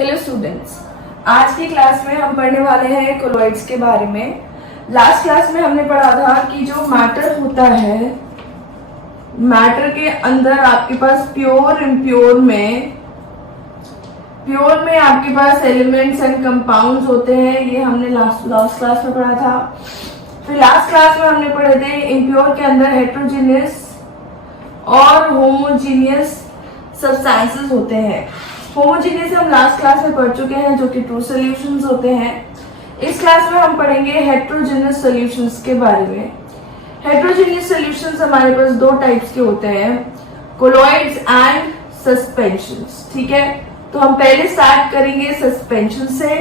Hello students, आज की class में हम पढ़ने वाले हैं कोलॉइड्स के बारे में। लास्ट क्लास में हमने पढ़ा था कि जो मैटर होता है, मैटर के अंदर आपके पास प्योर में आपके पास एलिमेंट्स एंड कंपाउंड्स होते हैं। ये हमने लास्ट क्लास में पढ़ा था। फिर लास्ट क्लास में हमने पढ़े थे इम्प्योर के अंदर हेट्रोजीनियस और होमोजीनियस सब्सटेंसेस होते हैं। होमोजीनियस हम लास्ट क्लास में पढ़ चुके हैं, जो कि ट्रू सॉल्यूशंस होते हैं। इस क्लास में हम पढ़ेंगे हेट्रोजीनियस सॉल्यूशंस के बारे में। हेट्रोजीनियस सॉल्यूशंस हमारे पास दो टाइप्स के होते हैं, कोलॉइड्स एंड सस्पेंशंस। ठीक है, तो हम पहले स्टार्ट करेंगे सस्पेंशन से,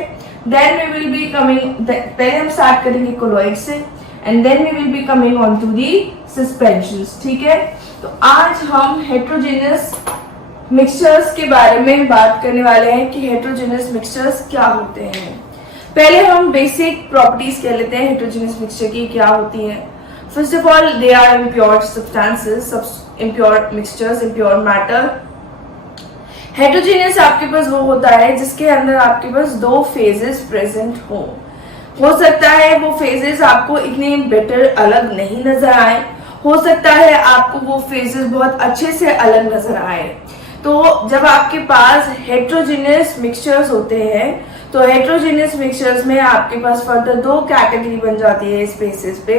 then we will be coming, पहले हम स्टार्ट करेंगे कोलॉइड से and then we will be coming on to the suspensions. ठीक है, तो आज हम हेट्रोजीनियस मिक्सचर्स के बारे में बात करने वाले हैं कि हेट्रोजीनियस मिक्सचर्स क्या होते हैं। पहले हम बेसिक प्रॉपर्टीज कह लेते हैं हेट्रोजीनियस मिक्सचर की क्या होती हैं। First of all, they are impure substances, impure mixtures, impure matter. Heterogeneous आपके पास वो होता है जिसके अंदर आपके पास दो फेजेस प्रेजेंट हो सकता है वो फेजेस आपको इतने बेटर अलग नहीं नजर आए, हो सकता है आपको वो फेजेस बहुत अच्छे से अलग नजर आए। तो जब आपके पास हेट्रोजीनियस मिक्सचर्स होते हैं तो हेट्रोजीनियस मिक्सचर्स में आपके पास फर्दर दो कैटेगरी बन जाती है इस बेसिस पे।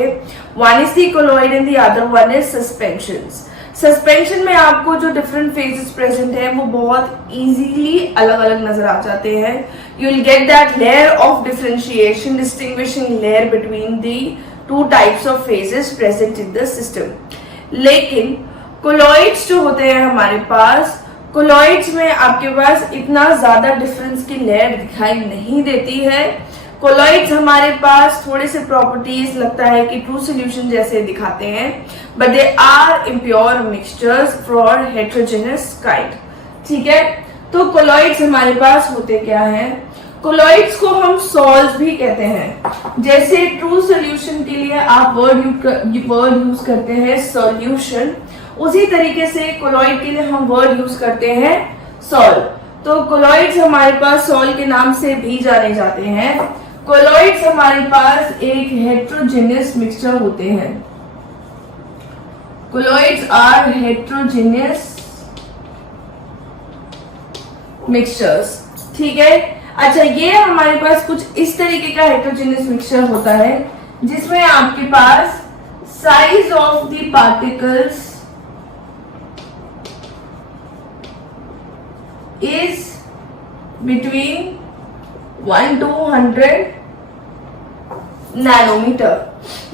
One is the colloid and the other one is suspensions. Suspension में आपको जो डिफरेंट फेजेस प्रेजेंट है वो बहुत इजीली अलग अलग नजर आ जाते हैं। You will get that layer of differentiation, distinguishing layer between the two types of phases present in the system. लेकिन कोलॉइड्स जो होते हैं हमारे पास, कोलॉइड्स में आपके पास इतना ज्यादा डिफरेंस की लेयर दिखाई नहीं देती है। कोलॉइड्स हमारे पास थोड़े से प्रॉपर्टीज लगता है कि ट्रू सॉल्यूशन जैसे दिखाते हैं, but they are impure mixtures for heterogeneous kind. ठीक है, तो कोलॉइड्स हमारे पास होते क्या हैं? कोलॉइड्स को हम सॉल्व्स भी कहते हैं। जैसे ट्रू सॉल्यूशन के लिए आप वर्ड यूज करते हैं सॉल्यूशन, उसी तरीके से कोलॉइड के लिए हम वर्ड यूज करते हैं सॉल्व। तो कोलॉइड्स हमारे पास सॉल्व के नाम से भी जाने जाते हैं। कोलॉइड्स हमारे पास एक हेट्रोजीनियस मिक्सचर होते हैं। Colloids are heterogeneous mixtures. ठीक है, अच्छा, ये हमारे पास कुछ इस तरीके का हेट्रोजीनियस मिक्सचर होता है जिसमें आपके पास size of the particles is between 1 to 100 nanometre.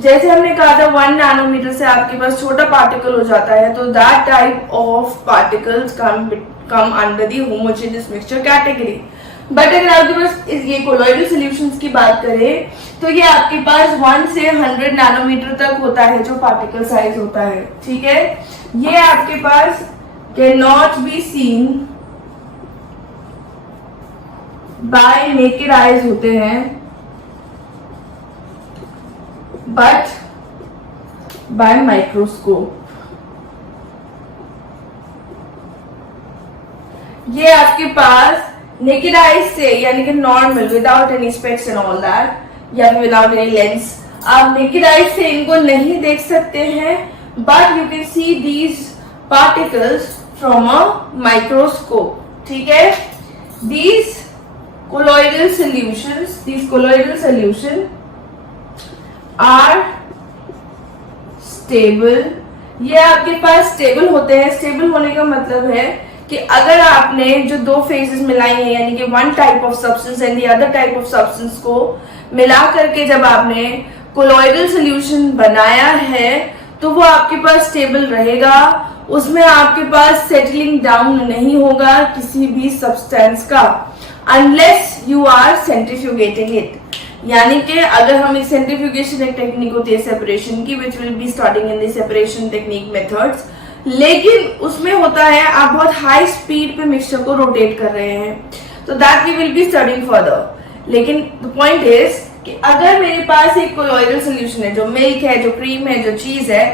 जैसे हमने कहा था 1 नैनोमीटर से आपके पास छोटा पार्टिकल हो जाता है, तो that type of particles come under the homogeneous mixture category. But अगर आपके पास ये कोलॉइडल सॉल्यूशंस की बात करें तो ये आपके पास 1 से 100 नैनोमीटर तक होता है जो पार्टिकल साइज होता है। ठीक है, ये आपके पास can not be seen by naked eyes होते हैं, बट बाय माइक्रोस्कोप। ये आपके पास नेकेड आइज से यानी कि normal without any specs and all that या विदाउट एनी लेंस, आप नेकेड आइज से इनको नहीं देख सकते हैं, but you can see these particles from a microscope. ठीक है, these colloidal solution are stable। ये आपके पास स्टेबल होते हैं। स्टेबल होने का मतलब है कि अगर आपने जो दो फेजेस मिलाई हैं यानी कि one type of substance and the other type of substance को मिला करके जब आपने कोलॉइडल सॉल्यूशन बनाया है तो वो आपके पास स्टेबल रहेगा, उसमें आपके पास सेटलिंग डाउन नहीं होगा किसी भी सब्सटेंस का, अनलेस यू आर सेंट्रीफ्यूगेटिंग इट। यानी कि अगर हम इस सेंट्रीफ्यूगेशन एक टेक्निक होती है सेपरेशन की, which will be starting in the separation technique methods, लेकिन उसमें होता है आप बहुत हाई स्पीड पे मिक्सचर को रोटेट कर रहे हैं, तो that we will be studying further. लेकिन द पॉइंट इज कि अगर मेरे पास एक कोलॉइडल सॉल्यूशन है, जो मिल्क है, जो क्रीम है, जो चीज है,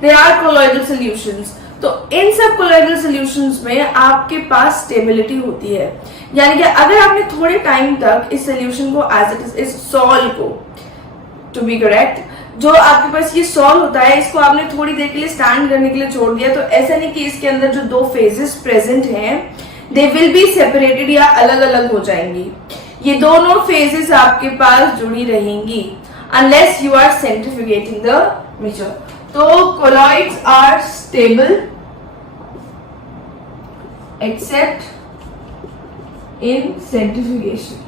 दे आर कोलॉइडल सॉल्यूशंस, तो इन सब कोलोइडल सॉल्यूशंस में आपके पास स्टेबिलिटी होती है, यानी कि अगर आपने थोड़े टाइम तक इस सॉल्यूशन को एज इट इज, इस सॉल को, टू बी करेक्ट, जो आपके पास ये सॉल होता है, इसको आपने थोड़ी देर के लिए स्टैंड करने के लिए छोड़ दिया, तो ऐसा नहीं कि इसके अंदर जो दो फेजेस प्रेजेंट हैं दे विल बी सेपरेटेड या अलग अलग हो जाएंगी। ये दोनों फेजेस आपके पास जुड़ी रहेंगी unless you are centrifugating the mixture. तो colloids are stable except in centrifugation.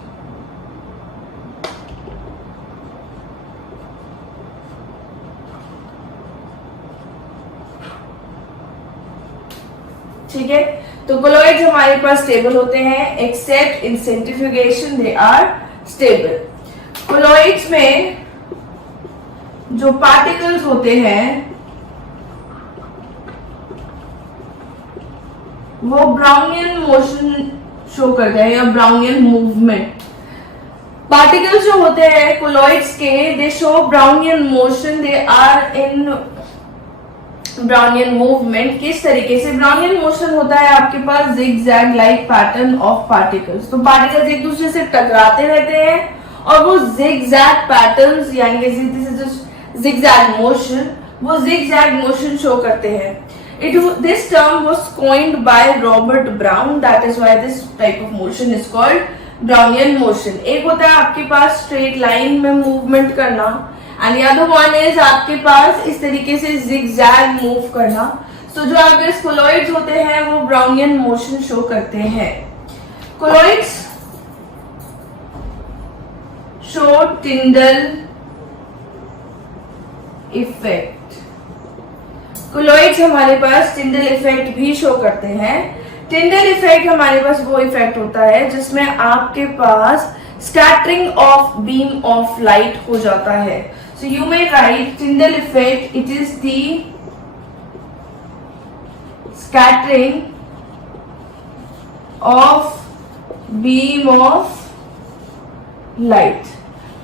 ठीक है, तो कोलॉइड्स हमारे पास स्टेबल होते हैं except in centrifugation they are stable. Colloids में जो पार्टिकल्स होते हैं वो ब्राउनियन मोशन शो करते हैं या ब्राउनियन मूवमेंट। पार्टिकल्स जो होते हैं कोलॉइड्स के, they show Brownian motion, they are in Brownian movement. किस तरीके से ब्राउनियन मोशन होता है? आपके पास zigzag like pattern of particles. तो पार्टिकल्स एक दूसरे से टकराते रहते हैं और वो जिगजैग पैटर्न्स यानी कि जिगजैग मोशन, वो जिगजैग मोशन शो करते हैं। This term was coined by Robert Brown. That is why this type of motion is called Brownian motion. एक होता है आपके पास स्ट्रेट लाइन में मूवमेंट करना, and the other one is आपके पास इस तरीके से zigzag मूव करना। So जो आपके कोलॉइड्स होते हैं वो ब्राउनियन मोशन शो करते हैं। Colloids show Tyndall effect. Colloids हमारे पास टिंडल इफेक्ट भी शो करते हैं। टिंडल इफेक्ट हमारे पास वो इफेक्ट होता है जिसमें आपके पास scattering of beam of light हो जाता है। So you may write Tyndall effect, it is the scattering of beam of light.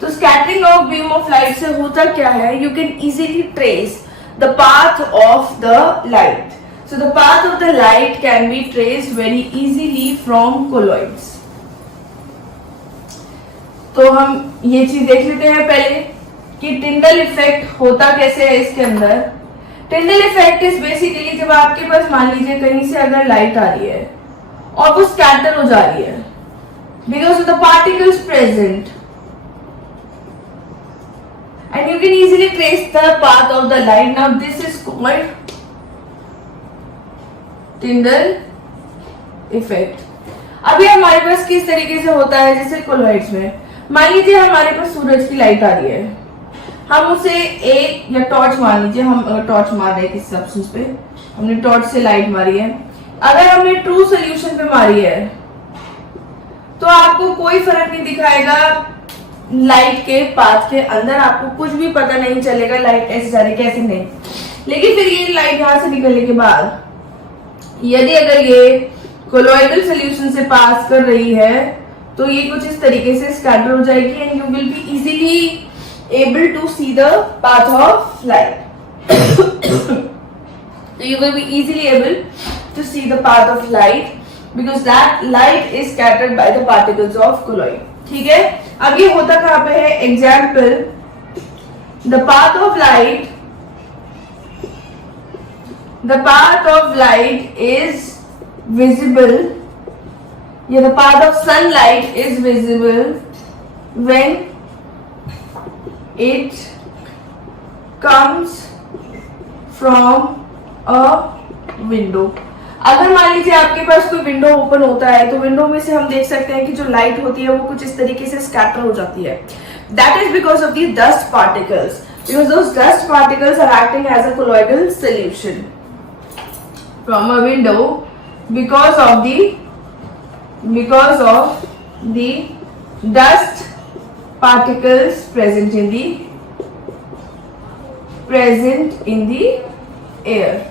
तो scattering of beam of light से होता क्या है? You can easily trace the path of the light. So the path of the light can be traced very easily from colloids. तो हम ये चीज देख लेते हैं पहले कि टिंडल इफेक्ट होता कैसे है इसके अंदर। टिंडल इफेक्ट इज बेसिकली जब आपके पास मान लीजिए कहीं से अगर लाइट आ रही है और वो स्कैटर हो जा रही है because of the particles present, and you can easily trace the path of the light. Now this is called Tyndall effect. अभी हमारे पास किस तरीके से होता है, जैसे कोलॉइड्स में मान लीजिए हमारे पास सूरज की लाइट आ रही है, हम उसे एक या टॉर्च मान लीजिए, हम टॉर्च मार रहे हैं किसी सब्सटेंस पे, हमने टॉर्च से लाइट मारी है। अगर हमने ट्रू सोल्यूशन पे मारी है तो आपको कोई फर्क नहीं दिखाएगा लाइट के पाथ के अंदर, आपको कुछ भी पता नहीं चलेगा लाइट ऐसे जा रही कैसे नहीं। लेकिन फिर ये लाइट यहां से निकलने के बाद यदि अगर ये कोलॉइडल सॉल्यूशन से पास कर रही है तो ये कुछ इस तरीके से स्कैटर हो जाएगी and you will be easily able to see the path of light. तो you will be easily able to see the path of light because that light is scattered by the particles of colloid. ठीक है, अब ये होता कहां पे है? Example, the path of light is visible, या the path of sunlight is visible when it comes from a window. अगर मान लीजिए आपके पास कोई विंडो ओपन होता है तो विंडो में से हम देख सकते हैं कि जो लाइट होती है वो कुछ इस तरीके से स्कैटर हो जाती है। That is because of the dust particles, because those dust particles are acting as a colloidal solution from a window because of the dust particles present in the air.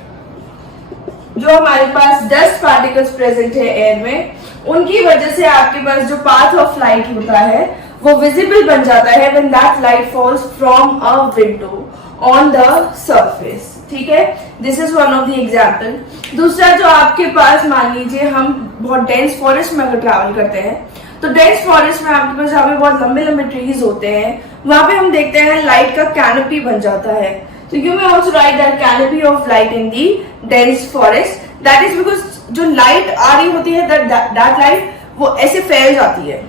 जो हमारे पास डस्ट पार्टिकल्स प्रेजेंट है air में, उनकी वजह से आपके पास जो पाथ ऑफ लाइट होता है वो विजिबल बन जाता है when that light falls from a window on the surface. ठीक है, this is one of the example. दूसरा जो आपके पास, मान लीजिए हम बहुत डेंस फॉरेस्ट में अगर ट्रैवल करते हैं, तो डेंस फॉरेस्ट में आपके पास जहाँ पे बहुत लंबे लंबे ट्रीज होते हैं, वहां पे हम देखते हैं लाइट का कैनोपी बन जाता है। तो you may also right that canopy of light in the dense forest, that is because जो लाइट आ रही होती है दैट लाइट वो ऐसे फैल जाती है।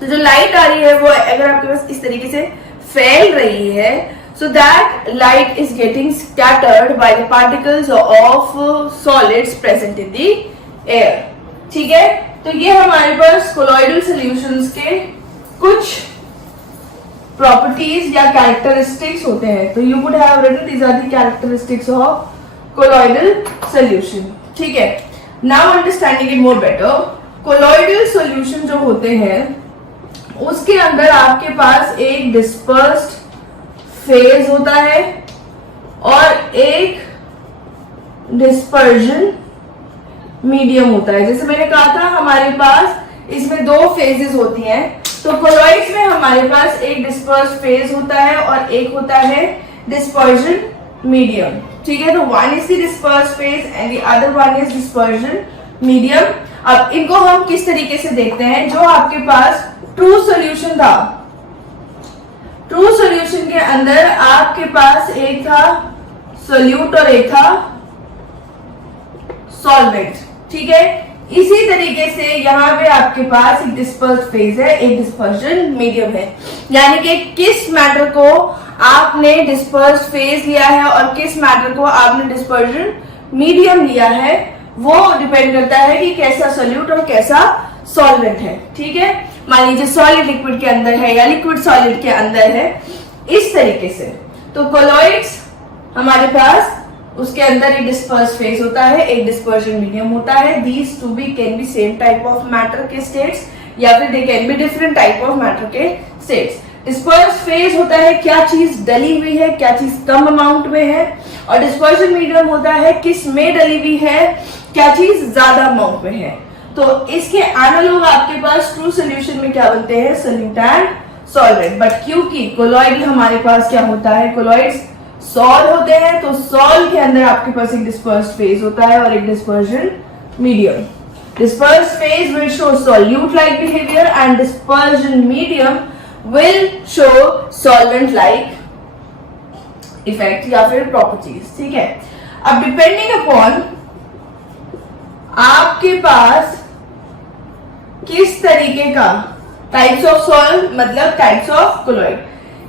तो जो लाइट आ रही है वो अगर आपके पास इस तरीके से फैल रही है, so that light is getting scattered by the particles of solids present in the air। ठीक है, तो ये हमारे पास कोलॉइडल सॉल्यूशंस के कुछ प्रॉपर्टीज या कैरेक्टरिस्टिक्स होते हैं। तो you would have written these are the characteristics of colloidal solution. ठीक है, now understanding it more better, colloidal solution जो होते हैं उसके अंदर आपके पास एक डिस्पर्स्ड फेज होता है और एक डिस्पर्जन मीडियम होता है। जैसे मैंने कहा था हमारे पास इसमें दो फेजेस होती हैं, तो कोलॉइड्स में हमारे पास एक डिस्पर्स्ड फेज होता है और एक होता है डिस्पर्जन मीडियम। ठीक है, तो one is the dispersed phase and the other one is dispersion medium. अब इनको हम किस तरीके से देखते हैं, जो आपके पास ट्रू सॉल्यूशन था, ट्रू सॉल्यूशन के अंदर आपके पास एक था सोल्यूट और एक था सॉल्वेंट। ठीक है, इसी तरीके से यहाँ पे आपके पास एक डिस्पर्स फेज है, एक डिस्पर्जन मीडियम है। यानी कि किस मैटर को आपने डिस्पर्स फेज लिया है और किस मैटर को आपने डिस्पर्जन मीडियम लिया है, वो डिपेंड करता है कि कैसा सोल्यूट और कैसा सॉल्वेंट है। ठीक है, मान लीजिए सॉलिड लिक्विड के अंदर है या लिक्विड सॉलिड के अंदर है, इस तरीके से। तो कोलॉइड्स हमारे पास उसके अंदर एक डिस्पर्स फेज होता है, एक डिस्पर्जन मीडियम होता है। These two be can be same type of matter के स्टेट्स या फिर they can be different type of matter के स्टेट्स। डिस्पर्स फेज होता है क्या चीज डली हुई है, क्या चीज कम अमाउंट में है, और डिस्पर्जन मीडियम होता है किस में डली हुई है, क्या चीज ज्यादा अमाउंट में है। तो इसके एनालॉग आपके पास ट्रू सॉल्यूशन में क्या बनते हैं, सोल्यूट एंड सॉल्वेंट। बट क्योंकि कोलॉइड हमारे पास क्या होता है, कोलॉइड्स सॉल होते हैं, तो सॉल के अंदर आपके पास एक डिस्पर्स्ड फेज होता है और एक dispersion medium. Dispersed phase will show solute like behaviour and dispersion medium will show solvent like effect या फिर प्रॉपर्टीज। ठीक है, अब डिपेंडिंग अपॉन आपके पास किस तरीके का टाइप्स ऑफ सॉइल, मतलब टाइप्स ऑफ कोलॉइड,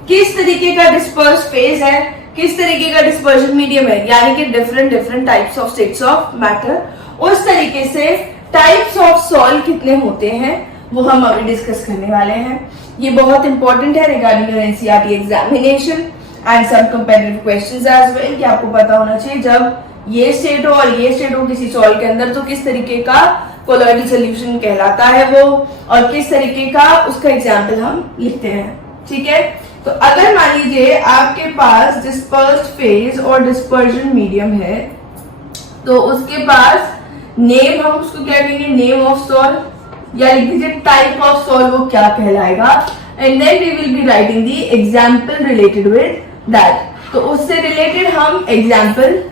किस तरीके का डिस्पर्स फेज है, किस तरीके का डिस्पर्जन मीडियम है, यानी कि different types of states of matter, उस तरीके से टाइप्स ऑफ सॉइल कितने होते हैं वो हम अभी डिस्कस करने वाले हैं। ये बहुत इंपॉर्टेंट है regarding your NCERT examination and some comparative questions as well, कि आपको पता होना चाहिए जब ये स्टेट हो और ये स्टेट हो किसी सॉइल के अंदर तो किस तरीके का कोलॉइडल सॉल्यूशन कहलाता है वो, और किस तरीके का उसका एग्जाम्पल हम लिखते हैं। ठीक है, तो अगर मान लीजिए आपके पास डिस्पर्स्ड फेज और डिस्पर्जन मीडियम है, तो उसके पास नेम, हम उसको क्या कहेंगे, नेम ऑफ सॉइल, या लिख दीजिए टाइप ऑफ सॉइल वो क्या कहलाएगा, and then we will be writing the example related with that. तो उससे रिलेटेड हम एग्जाम्पल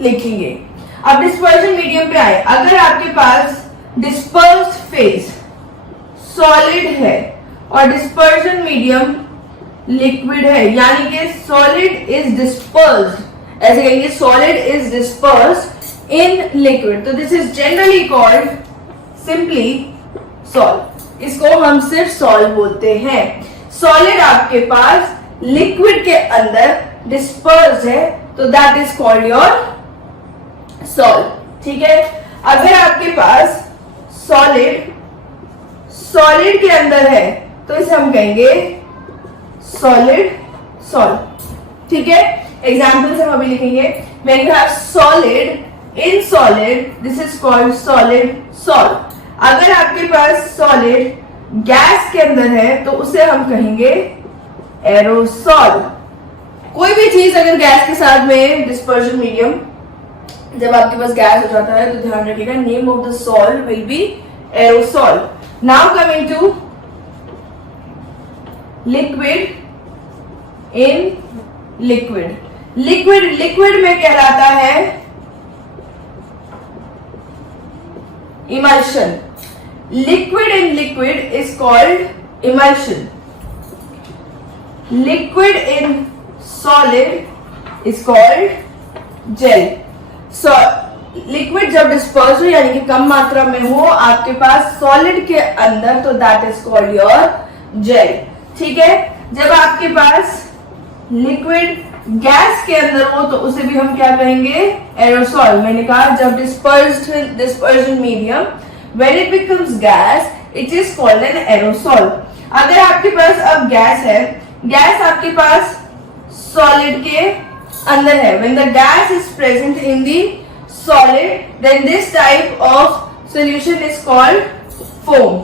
लिखेंगे। अब डिस्पर्जन मीडियम पे आए, अगर आपके पास डिस्पर्स्ड फेज सॉलिड है और डिस्पर्जन मीडियम लिक्विड है, यानी कि सॉलिड इज डिस्पर्स्ड, ऐसे कहेंगे solid is dispersed in liquid, तो this is generally called simply sol. इसको हम सिर्फ सॉल्व बोलते हैं। सॉलिड आपके पास लिक्विड के अंदर डिस्पर्स्ड है, तो that is called your solve. ठीक है, अगर आपके पास सॉलिड के अंदर है तो इसे हम कहेंगे सॉलिड सॉल्व। ठीक है, एग्जाम्पल्स हम अभी लिखेंगे। When you have solid in solid, this is called solid solve. अगर आपके पास सॉलिड गैस के अंदर है तो उसे हम कहेंगे एरोसॉल। कोई भी चीज अगर गैस के साथ में डिस्पर्जन मीडियम, जब आपके पास गैस हो जाता है तो ध्यान रखिएगा name of the salt will be aerosol. Now coming to liquid in liquid, liquid में कहलाता है emulsion. Liquid in liquid is called emulsion. Liquid in solid is called gel. Liquid जब डिस्पर्स हो यानी कि कम मात्रा में हो आपके पास सॉलिड के अंदर, तो that is called your gel. ठीक है, जब आपके पास लिक्विड गैस के अंदर हो तो उसे भी हम क्या कहेंगे, एरोसॉल। मैंने कहा जब dispersion medium when it becomes gas it is called an aerosol. अगर आपके पास अब गैस है, गैस आपके पास सॉलिड के अंदर है, when the gas is present in the solid, then this type of solution is called foam.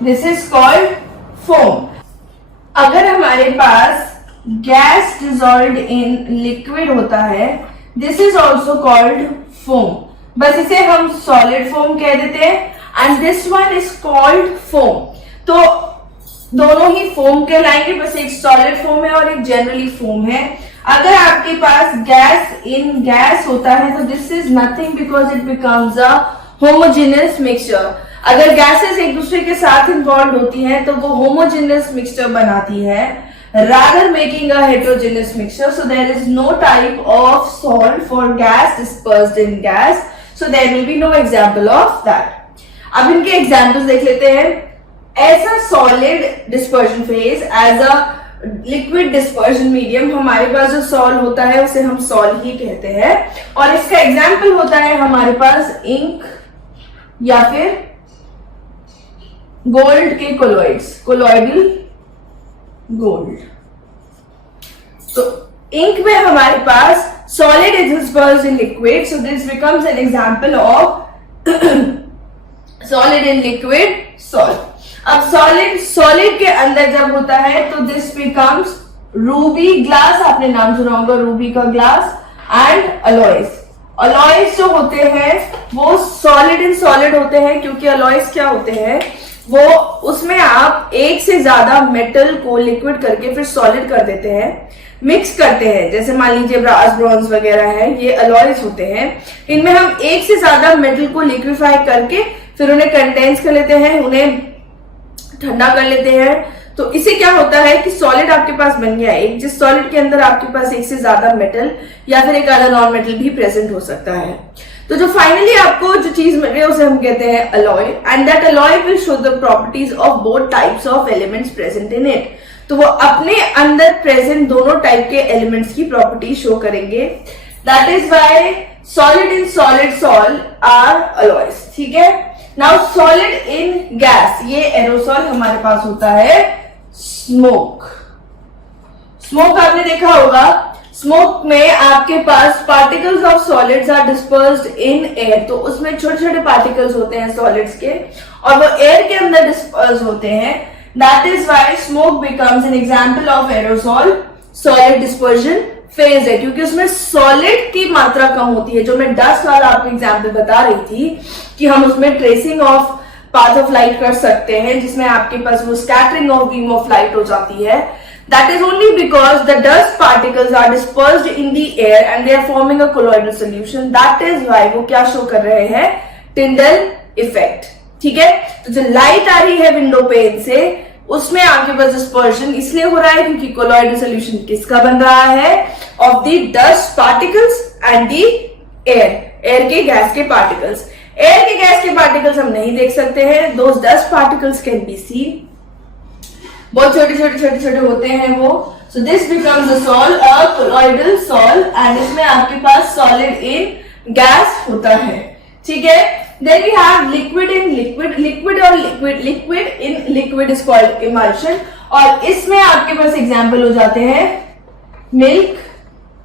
This is called foam. अगर हमारे पास गैस dissolved in liquid होता है, this is also called foam. बस इसे हम solid foam कह देते हैं and this one is called foam. तो दोनों ही foam कहलाएंगे, बस एक solid foam है और एक generally foam है। अगर आपके पास गैस इन गैस होता है तो this is nothing because it becomes a homogeneous mixture. अगर गैसेस एक दूसरे के साथ इन्वॉल्व होती हैं तो वो होमोजेनियस मिक्सचर बनाती है rather making a heterogeneous mixture, so there is no type of salt for gas dispersed in gas, so there will be no example of that. अब इनके एग्जाम्पल्स देख लेते हैं। ऐसा solid dispersion phase as a liquid dispersion medium, हमारे पास जो sol होता है उसे हम सॉल ही कहते हैं और इसका एग्जाम्पल होता है हमारे पास इंक या फिर गोल्ड के कोलॉइड्स, कोलॉइडल गोल्ड। तो इंक में हमारे पास solid is dispersed in liquid, so this becomes an example of solid in liquid sol. अब सॉलिड के अंदर जब होता है तो दिस बिकम्स रूबी ग्लास, आपने नाम सुना होगा रूबी का ग्लास, एंड अलॉयज। अलॉयज जो होते हैं वो सॉलिड इन सॉलिड होते हैं क्योंकि अलॉयज क्या होते हैं, वो उसमें आप एक से ज्यादा मेटल को लिक्विड करके फिर सॉलिड कर देते हैं, मिक्स करते हैं। जैसे मान लीजिए ब्रास ब्रॉन्ज वगैरह है, ये अलॉयज होते हैं। इनमें हम एक से ज्यादा मेटल को लिक्विफाई करके फिर उन्हें कंडेंस कर लेते हैं, उन्हें ठंडा कर लेते हैं। तो इससे क्या होता है कि सॉलिड आपके पास बन गया एक, जिस सॉलिड के अंदर आपके पास एक से ज्यादा मेटल या फिर एक अदर नॉन मेटल भी प्रेजेंट हो सकता है। तो जो फाइनली आपको जो चीज मिल रही है उसे हम कहते हैं alloy, and that alloy will show the properties of both types of elements present in it. तो वो अपने अंदर प्रेजेंट दोनों टाइप के एलिमेंट्स की प्रॉपर्टी शो करेंगे। That is why solid in solid sol are alloys. ठीक है, नाउ सॉलिड इन गैस, ये एरोसॉल हमारे पास होता है स्मोक। स्मोक आपने देखा होगा, स्मोक में आपके पास particles of solids are dispersed in air, तो उसमें छोटे छोटे पार्टिकल्स होते हैं सॉलिड्स के और वो एयर के अंदर डिस्पर्स होते हैं। That is why smoke becomes an example of aerosol solid dispersion phase है, क्योंकि उसमें सॉलिड की मात्रा कम होती है। जो मैं डस्ट वाला आपको एग्जाम्पल बता रही थी कि हम उसमें tracing of path of light कर सकते हैं, जिसमें आपके पास वो scattering of beam of light हो जाती है। That is only because the dust particles are dispersed in the air and they are forming a colloidal solution. That is why वो क्या शो कर रहे हैं, Tyndall effect। ठीक है, तो जो लाइट आ रही है विंडो पेन से उसमें आपके पास डिस्पर्शन इसलिए हो रहा है क्योंकि कोलॉइडल सोल्यूशन किसका बन रहा है, of the dust particles and the air के गैस के पार्टिकल्स। एयर के गैस के पार्टिकल्स हम नहीं देख सकते हैं, those dust particles can be seen, बहुत छोटे छोटे होते हैं वो। So this becomes a sol, a colloidal sol, and इसमें आपके पास सॉलिड इन गैस होता है। ठीक है, then we have liquid in liquid, liquid और liquid in liquid is called emulsion, और इसमें आपके पास एग्जांपल हो जाते हैं मिल्क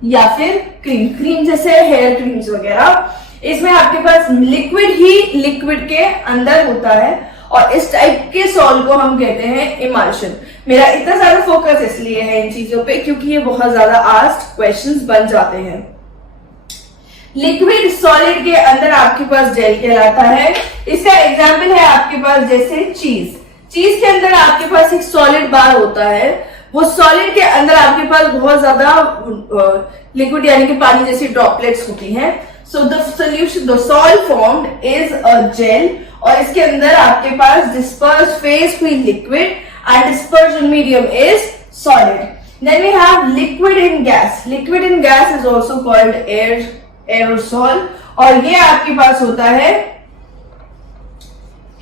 या फिर क्रीम, क्रीम जैसे हेयर क्रीम्स वगैरह। इसमें आपके पास लिक्विड ही लिक्विड के अंदर होता है और इस टाइप के सॉल्ट को हम कहते हैं इमल्शन। मेरा इतना सारा फोकस इसलिए है इन चीजों पे क्योंकि ये बहुत ज्यादा आस्क्ड क्वेश्चंस बन जाते हैं। लिक्विड सॉलिड के अंदर आपके पास जेल कहलाता है। इसका एग्जांपल है आपके पास जैसे चीज, चीज के अंदर आपके पास एक सॉलिड बार होता है, वो सॉलिड के अंदर आपके पास बहुत ज्यादा लिक्विड यानी कि पानी जैसी ड्रॉपलेट्स होती हैं. So the solution, the salt formed is a gel, और इसके अंदर आपके पास डिस्पर्स फेज हुई liquid and dispersion medium is solid. Then we have liquid in gas. Liquid in gas is also called aerosol, और ये आपके पास होता है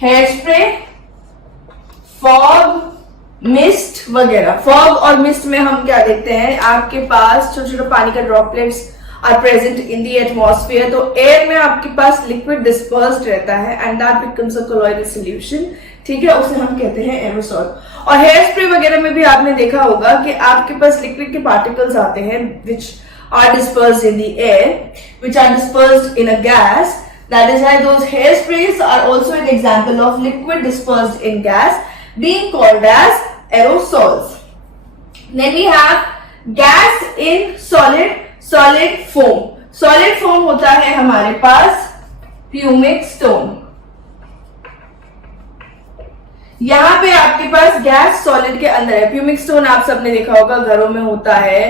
हेयर स्प्रे, फॉग, मिस्ट वगैरह. फॉग और मिस्ट में हम क्या देखते हैं, आपके पास छोटे छोटे पानी का droplets are present in the atmosphere. तो एयर में आपके पास लिक्विड डिस्पर्स्ड रहता है and that becomes a colloidal solution. ठीक है, उसे हम कहते हैं एरोसॉल. और हेयर स्प्रे वगैरह में भी आपने देखा होगा कि आपके पास लिक्विड के पार्टिकल्स आते हैं which are dispersed in the air, which are dispersed in a gas. That is why those hairsprays are also an example of liquid dispersed in gas being called as aerosols. Then we have gas in solid foam. Solid foam होता है हमारे पास pumic stone. यहां पे आपके पास gas solid के अंदर है. pumic stone आप सबने देखा होगा, घरों में होता है,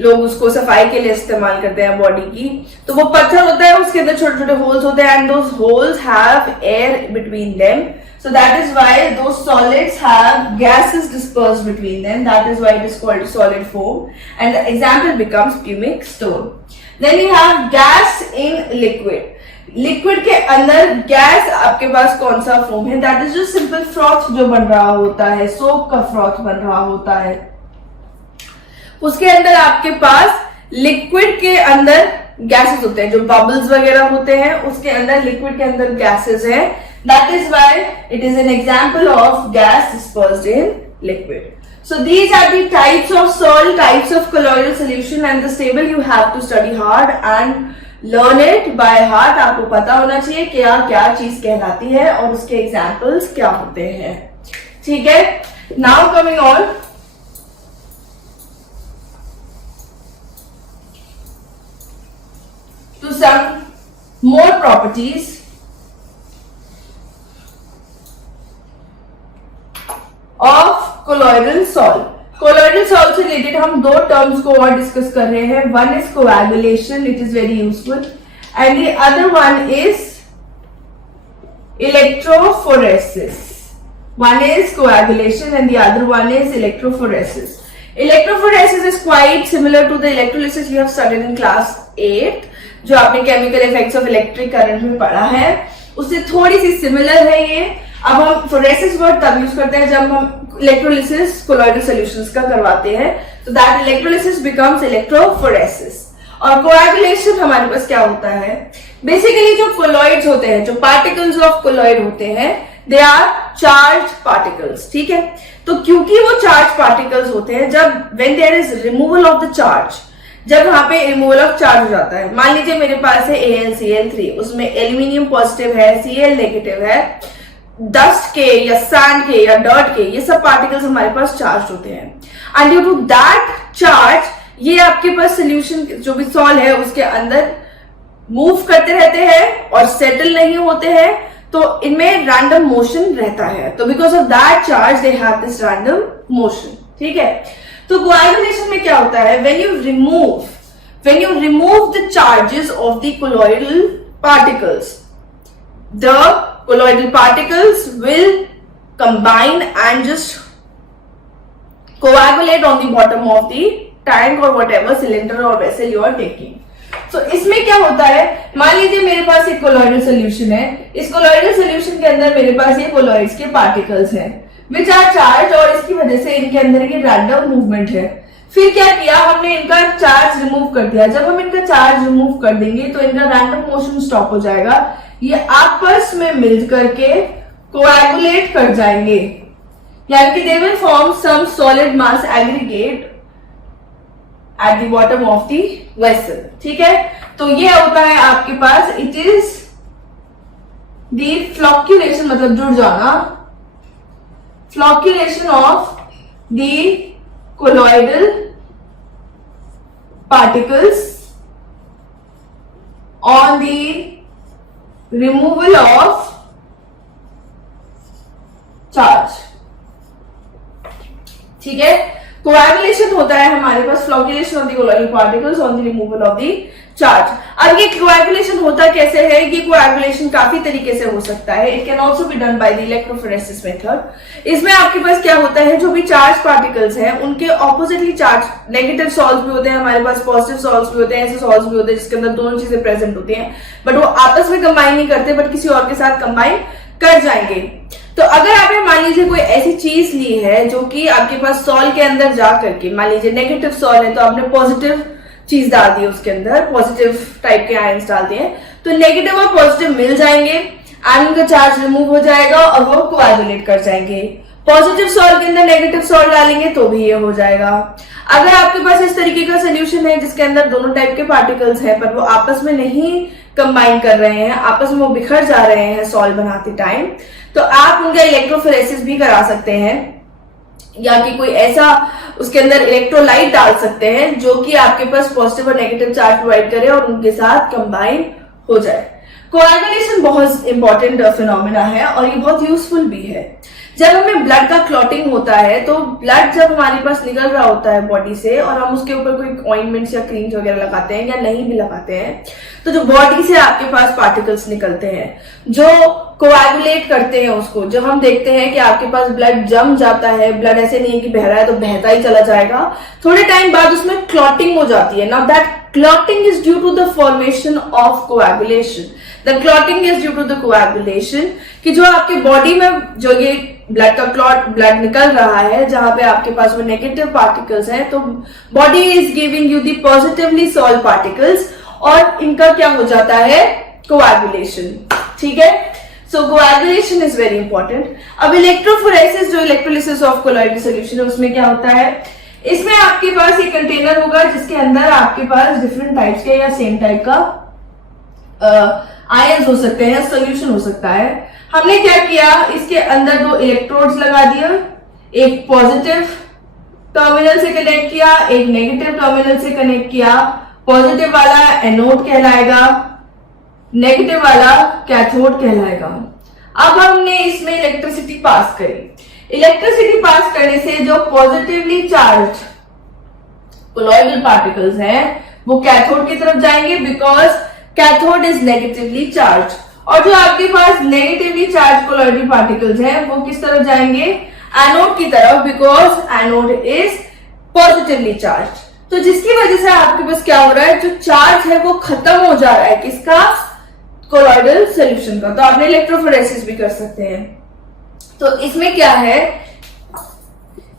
लोग उसको सफाई के लिए इस्तेमाल करते हैं बॉडी की. तो वो पत्थर होता है, उसके अंदर छोटे छोटे होल्स होते हैं and those holes have air between them. So that is why those solids have gases dispersed between them. That is why it is called solid foam and the example becomes pumic stone. Then we have gas in liquid. Liquid के अंदर gas आपके पास कौन सा foam है, that is जो simple froth जो बन रहा होता है, सोप का फ्रॉथ बन रहा होता है. उसके अंदर आपके पास लिक्विड के अंदर गैसेस होते हैं, जो बबल्स वगैरह होते हैं, उसके अंदर लिक्विड के अंदर गैसेस हैं. That is why it is an example of gas dispersed in liquid. So these are the types of salt, types of colloidal solution, and this table you have to study hard and learn it by heart. आपको पता होना चाहिए क्या क्या चीज कहलाती है और उसके एग्जाम्पल्स क्या होते हैं. ठीक है, now coming on to some more properties of colloidal salt. Colloidal salt से रिलेटेड हम दो टर्म्स को और डिस्कस कर रहे हैं. One is coagulation, it is very useful, and the other one is electrophoresis. One is coagulation and the other one is electrophoresis. Electrophoresis is quite similar to the electrolysis you have studied in class 8, जो आपने chemical effects of electric current में पढ़ा है, उससे थोड़ी सी similar है ये. अब हम फोरेसिस वर्ड तब यूज करते हैं जब हम इलेक्ट्रोलिसिस कोलॉइडल सॉल्यूशंस का करवाते हैं. तो दैट इलेक्ट्रोलिसिस बिकम्स इलेक्ट्रोफोरेसिस. और कोएगुलेशन हमारे पास क्या होता है, बेसिकली जो कोलॉइड्स होते हैं, जो पार्टिकल्स ऑफ कोलॉइड होते हैं, दे आर चार्ज पार्टिकल्स. ठीक है, तो क्योंकि वो चार्ज पार्टिकल्स होते हैं, जब when there is removal of the charge, जब वहां पे रिमूवल ऑफ चार्ज हो जाता है, मान लीजिए मेरे पास है AlCl3, उसमें एल्यूमिनियम पॉजिटिव है, Cl नेगेटिव है, डस्ट के या सैंड के या डर्ट के, ये सब पार्टिकल्स हमारे पास चार्ज होते हैं. And due to that charge ये आपके पास सोल्यूशन जो भी सॉल है उसके अंदर मूव करते रहते हैं और सेटल नहीं होते हैं, तो इनमें रैंडम मोशन रहता है. तो because of that charge they have this random motion. ठीक है, तो कोएगुलेशन में क्या होता है, when you remove the charges of the colloidal particles, the colloidal particles will combine and just coagulate on the bottom of the tank or whatever cylinder or vessel you are taking. So इसमें क्या होता है, मान लीजिए मेरे पास एक colloidal solution है, इस कोलॉइडल सोल्यूशन के अंदर मेरे पास ये कोलॉइड्स के पार्टिकल्स हैं विच आर चार्ज, और इसकी वजह से इनके अंदर की रैंडम मूवमेंट है. फिर क्या किया हमने, इनका चार्ज रिमूव कर दिया. जब हम इनका चार्ज रिमूव कर देंगे तो इनका रैंडम मोशन स्टॉप हो जाएगा, ये आपस में मिल करके कोएगुलेट कर जाएंगे, यानी कि they will form some solid mass aggregate at the bottom of the vessel. ठीक है, तो ये होता है आपके पास, इट इज द फ्लॉक्यूलेशन, मतलब जुड़ जाना, flocculation of the colloidal particles on the removal of charge. ठीक है, कोएगुलेशन होता है हमारे पास flocculation of the colloidal particles on the removal of the charge. अब ये कोएगुलेशन होता कैसे है? ये कोएगुलेशन काफी तरीके से हो सकता है। It can also be done by the electrophoresis method. इसमें आपके पास क्या होता है, जो भी चार्ज पार्टिकल्स हैं उनके ऑपोजिटली चार्ज नेगेटिव सॉल्व्स भी होते हैं हमारे पास, पॉजिटिव सॉल्व्स भी होते हैं, ऐसे सॉल्व्स भी होते हैं जिसके अंदर दोनों चीजें प्रेजेंट होती हैं, बट वो आपस में कंबाइन नहीं करते, बट किसी और के साथ कंबाइन कर जाएंगे। तो अगर आपने मान लीजिए कोई ऐसी चीज ली है जो कि आपके पास सॉल के अंदर जा करके, मान लीजिए नेगेटिव सॉल है तो आपने पॉजिटिव चीज डाल दी उसके अंदर, पॉजिटिव टाइप के आयंस डाल दिए, तो नेगेटिव और पॉजिटिव मिल जाएंगे, आयन का चार्ज रिमूव हो जाएगा और वो कोएगुलेट कर जाएंगे। पॉजिटिव सॉल के अंदर नेगेटिव सॉल डालेंगे तो भी ये हो जाएगा। अगर आपके पास इस तरीके का सोल्यूशन है जिसके अंदर दोनों टाइप के पार्टिकल्स हैं पर वो आपस में नहीं कंबाइन कर रहे हैं, आपस में वो बिखर जा रहे हैं सॉल्व बनाते टाइम, तो आप उनका इलेक्ट्रोफोरेसिस भी करा सकते हैं, या कि कोई ऐसा उसके अंदर इलेक्ट्रोलाइट डाल सकते हैं जो कि आपके पास पॉजिटिव और नेगेटिव चार्ज प्रोवाइड करे और उनके साथ कंबाइन हो जाए। कोएगुलेशन बहुत इंपॉर्टेंट फिनोमेना है और ये बहुत यूजफुल भी है। जब हमें ब्लड का क्लॉटिंग होता है तो ब्लड जब हमारे पास निकल रहा होता है बॉडी से और हम उसके ऊपर कोई ऑइंटमेंट्स या क्रीम्स वगैरह लगाते हैं या नहीं भी लगाते हैं, तो जो बॉडी से आपके पास पार्टिकल्स निकलते हैं जो कोएगुलेट करते हैं उसको, जब हम देखते हैं कि आपके पास ब्लड जम जाता है, ब्लड ऐसे नहीं है कि बह रहा है तो बहता ही चला जाएगा, थोड़े टाइम बाद उसमें क्लॉटिंग हो जाती है। Now that clotting is due to the formation of coagulation. The clotting is due to the coagulation, कि जो आपके बॉडी में जो ये ब्लड का क्लॉट ब्लड निकल रहा है जहां पे आपके पास वो नेगेटिव पार्टिकल्स हैं, तो body is giving you the positively solve particles और इनका क्या हो जाता है, कोएगुलेशन। ठीक है, सो कोएगुलेशन इज वेरी इंपॉर्टेंट। अब इलेक्ट्रोफोरेसिस, जो इलेक्ट्रोलिसिस ऑफ कोलॉइडल सॉल्यूशन है, उसमें क्या होता है, इसमें आपके पास एक कंटेनर होगा जिसके अंदर आपके पास डिफरेंट टाइप्स के या सेम टाइप का आयंस हो सकते हैं, सोल्यूशन हो सकता है। हमने क्या किया, इसके अंदर दो इलेक्ट्रोड्स लगा दिया, एक पॉजिटिव टर्मिनल से कनेक्ट किया, एक नेगेटिव टर्मिनल से कनेक्ट किया। पॉजिटिव वाला एनोड कहलाएगा, नेगेटिव वाला कैथोड कहलाएगा। अब हमने इसमें इलेक्ट्रिसिटी पास करी। इलेक्ट्रिसिटी पास करने से जो पॉजिटिवली चार्ज कोलॉइडल पार्टिकल्स हैं वो कैथोड की तरफ जाएंगे, because cathode is negatively charge, और जो आपके पास नेगेटिवली चार्ज कोलॉइडल पार्टिकल्स हैं वो किस तरफ जाएंगे, एनोड की तरफ, because anode is positively charge. तो जिसकी वजह से आपके पास क्या हो रहा है, जो चार्ज है वो खत्म हो जा रहा है, किसका, कोलॉइडल सॉल्यूशन का। तो आपने इलेक्ट्रोफोरेसिस भी कर सकते हैं। तो इसमें क्या है,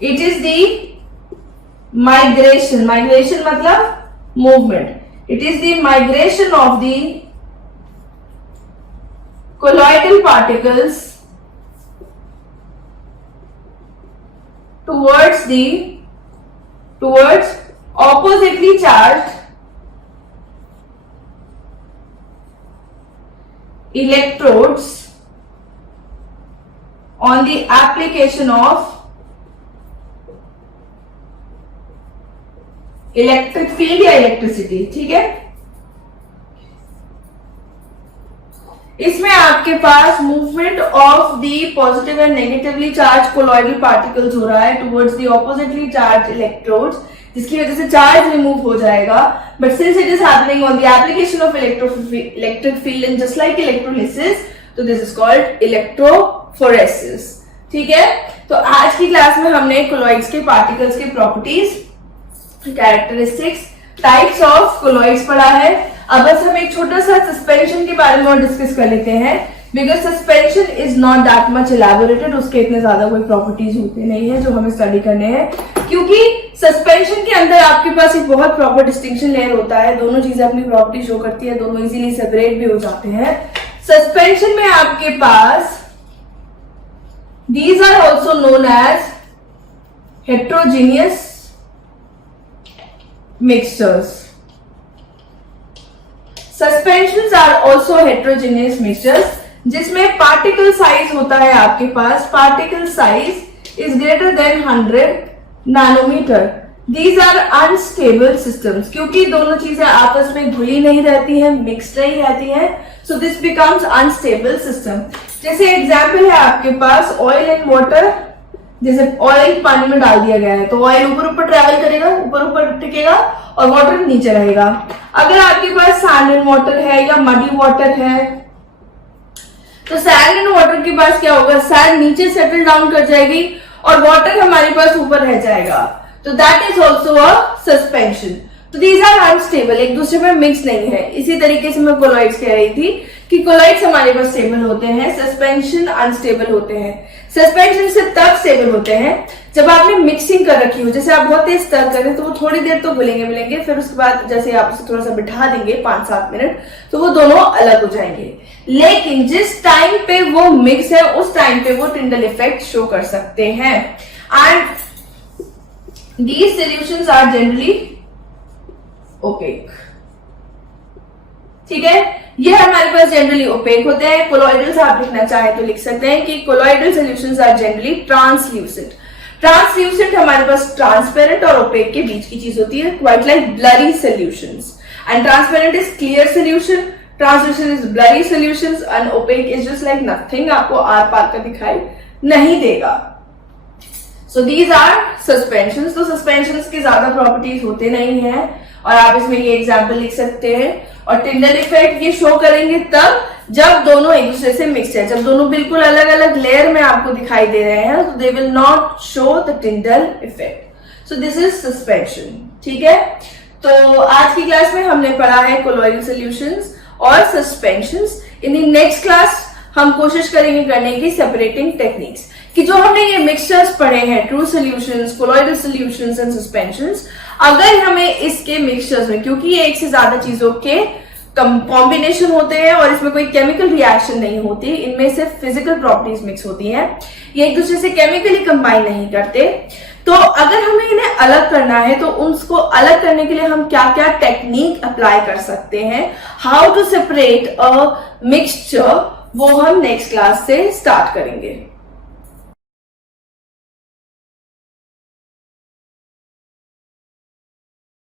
it is the migration, migration मतलब movement, it is the migration of the colloidal particles towards oppositely charged electrodes on the application of electric field या इलेक्ट्रिसिटी। ठीक है, इसमें आपके पास movement of the positive and negatively charge colloidal particles हो रहा है towards the oppositely charge electrodes, जिसकी वजह से चार्ज रिमूव हो जाएगा। But since it is happening on the application of electric field and just like electrolysis, तो this is called electrophoresis. ठीक है, तो आज की क्लास में हमने कोलॉइड्स के पार्टिकल्स के properties, characteristics, types of colloids पढ़ा है। अब बस हम एक छोटा सा सस्पेंशन के बारे में और डिस्कस कर लेते हैं, because suspension is not that much elaborated, उसके इतने ज्यादा कोई प्रॉपर्टीज होते नहीं है जो हमें स्टडी करने हैं, क्योंकि सस्पेंशन के अंदर आपके पास एक बहुत प्रॉपर डिस्टिंक्शन लेयर होता है, दोनों चीजें अपनी प्रॉपर्टी शो करती है, दोनों इजीली सेपरेट भी हो जाते हैं। सस्पेंशन में आपके पास these are also known as heterogeneous mixtures. Suspensions are also heterogeneous mixtures, जिसमें पार्टिकल साइज होता है आपके पास, particle size is greater than 100 nanometre. These are unstable systems, क्योंकि दोनों चीजें आपस में घुली नहीं रहती हैं, मिक्स नहीं रहती हैं, so this becomes unstable system। जैसे एग्जाम्पल है आपके पास ऑयल एंड वाटर जैसे ऑयल पानी में डाल दिया गया है तो ऑयल ऊपर ऊपर ट्रेवल करेगा, ऊपर ऊपर टिकेगा और वाटर नीचे रहेगा। अगर आपके पास सैंड एंड वाटर है या मडी वाटर है तो सैंड एंड वाटर के पास क्या होगा, सैंड नीचे सेटल डाउन कर जाएगी और वाटर हमारे पास ऊपर रह जाएगा। तो that is also a suspension. तो दीज आर अनस्टेबल, एक दूसरे में मिक्स नहीं है। इसी तरीके से मैं कोलॉइड्स कह रही थी कि कोलॉइड्स हमारे पास स्टेबल होते हैं, सस्पेंशन अनस्टेबल होते हैं। सस्पेंशन सिर्फ तब स्टेबल होते हैं जब आपने मिक्सिंग कर रखी हो। जैसे आप बहुत तेज स्टर करें तो वो थोड़ी देर तो घुलेंगे, फिर उसके बाद जैसे आप उसे थोड़ा सा बिठा देंगे 5-7 मिनट तो वो दोनों अलग हो जाएंगे। लेकिन जिस टाइम पे वो मिक्स है उस टाइम पे वो टिंडल इफेक्ट शो कर सकते हैं। And these solutions are generally opaque। ठीक है, ये हमारे पास जनरली ओपेक होते हैं। कोलॉइडल्स आप लिखना चाहे तो लिख सकते हैं कि colloidal solutions are generally translucent. Translucent हमारे पास ट्रांसपेरेंट और ओपेक के बीच की चीज होती है, quite like blurry solutions. And transparent is clear solution, translucent is blurry solutions and opaque is just like nothing, आपको आर पार का दिखाई नहीं देगा। So these are suspensions. तो सस्पेंशंस के ज्यादा प्रॉपर्टीज होते नहीं है और आप इसमें ये एग्जांपल लिख सकते हैं। और टिंडल इफेक्ट ये शो करेंगे तब जब दोनों एक दूसरे से मिक्स है, जब दोनों बिल्कुल अलग अलग लेयर में आपको दिखाई दे रहे हैं तो they will not show the Tyndall effect. So this is suspension. ठीक है, तो आज की क्लास में हमने पढ़ा है कोलॉइडल सॉल्यूशंस और suspensions. In the next class हम कोशिश करेंगे करने की सेपरेटिंग टेक्निक्स कि जो हमने ये मिक्सचर्स पढ़े हैं, true solutions, colloidal solutions and suspensions, अगर हमें इसके मिक्सचर्स में, क्योंकि ये एक से ज्यादा चीजों के कॉम्बिनेशन होते हैं और इसमें कोई केमिकल रिएक्शन नहीं होती, इनमें सिर्फ फिजिकल प्रॉपर्टीज मिक्स होती हैं, ये एक दूसरे से केमिकली कंबाइन नहीं करते। तो अगर हमें इन्हें अलग करना है तो उसको अलग करने के लिए हम क्या क्या टेक्निक अप्लाई कर सकते हैं, how to separate a mixture, वो हम नेक्स्ट क्लास से स्टार्ट करेंगे।